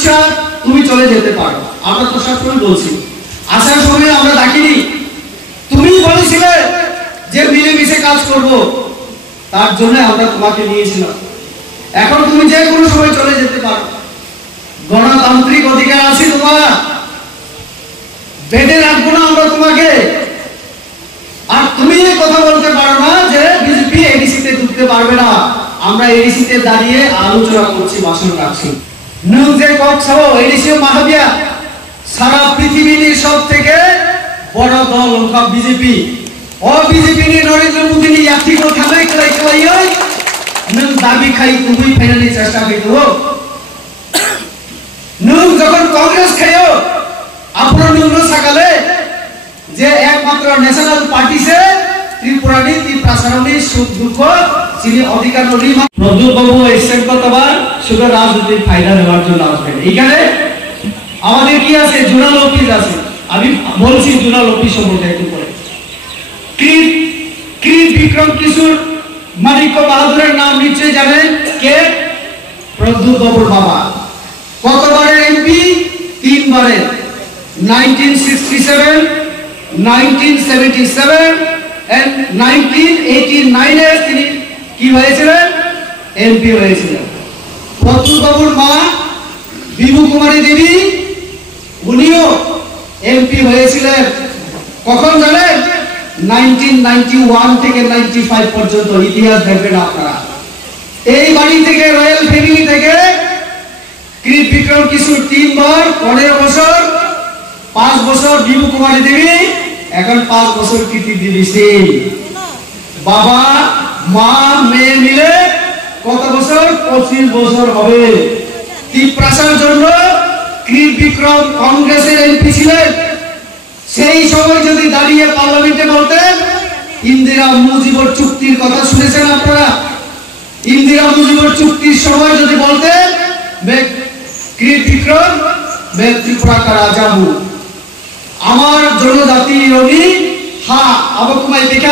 ইচ্ছা তুমি চলে যেতে পারো। আমরা তো সবসময় বলছি, আসার সময় আমরা ডাকিনি, তুমি বলেছিলে যে মিলেমিশে কাজ করব, তার জন্য আমরা তোমাকে নিয়েছিলাম। এখন তুমি যে কোনো সময় চলে যেতে পারো, গণতান্ত্রিক অধিকার আছে তোমার, বেঁধে রাখবো না আমরা তোমাকে। আর তুমি কথা বলতে পারো না যে বিজেপি এডিসিতে ঢুকতে পারবে না। আমরা এডিসিতে দাঁড়িয়ে আলোচনা করছি, ভাষণ রাখছি। নিউজে কক্সবাজার এডিসি মাহাবিয়া সারা পৃথিবীর সব থেকে বড় দল ওটা বিজেপি। ও বিজেপি নিয়ে নরেন্দ্র মোদী নিয়ে यात्री को खाई खाई खाई नों दाबी खाई তুমি ফাইনালি চেষ্টা করো। নং যখন কংগ্রেস খাইও আপনার নং সকালে যে একমাত্র ন্যাশনাল পার্টি সে ত্রিপুরানি ত্রিপ্রাসারণী সুখ দুঃখ যিনি অধিকার নলি প্রদ্যুৎ বাবু এসেছেন কতবার শুধু রাজনৈতিক ফায়দা নেওয়ার জন্য আসবেন। এইখানে আমাদের কি আছে, জোনাল অফিস আছে। আমি বলছি জোনাল অফিস সম্পর্কে একটু পরে। ক্রিট বিক্রম কিশোর মানিক্য বাহাদুরের নাম নিশ্চয়ই জানেন, কে? প্রদ্যুৎ বাবুর বাবা। কতবারের এমপি? 3 বারের। 1967, 1977 and 1989 এ তিনি কি হয়েছিলেন? এমপি হয়েছিলেন। প্রদ্যুৎ বাবুর মা বিভু কুমারী দেবী, উনিও এমপি হয়েছিলেন। কখন জানেন? 1991 থেকে 95 পর্যন্ত। ইতিহাস দেখবেন আপনারা। এই বাড়ি থেকে, রয়্যাল ফ্যামিলি থেকে ক্রিট বিক্রম কিশোর 3 বার, 15 বছর, 5 বছর বিভু কুমারী দেবী, এখন 5 বছর কীর্তি দেবী সিং। বাবা মা মেয়ে মিলে কত বছর? 25 বছর হবে। ত্রিপ্রাসার জন্য ক্রিট বিক্রম কংগ্রেসের এমপি ছিলেন। সেই সময় যদি দাঁড়িয়ে পার্লামেন্টে বলতেন, ইন্দিরা মুজিবর চুক্তির কথা শুনেছেন আপনারা? ইন্দিরা মুজিবর চুক্তির সময় যদি বলতেন ক্রিট বিক্রম मैं त्रिपुरा का राजा हूं, আমার জনজাতি রবি, হ্যাঁ আমাকে দেখে